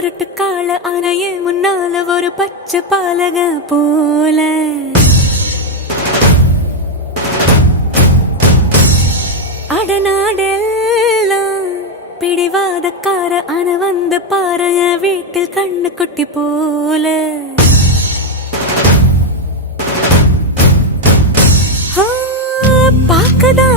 பொருட்டு கால அணையே முன்னால ஒரு பச்சை பாலக போல அடநாடெல்லாம் பிடிவாதக்கார அன வந்து பாருங்க வீட்டில் கண்ணு குட்டி போல பாக்கதா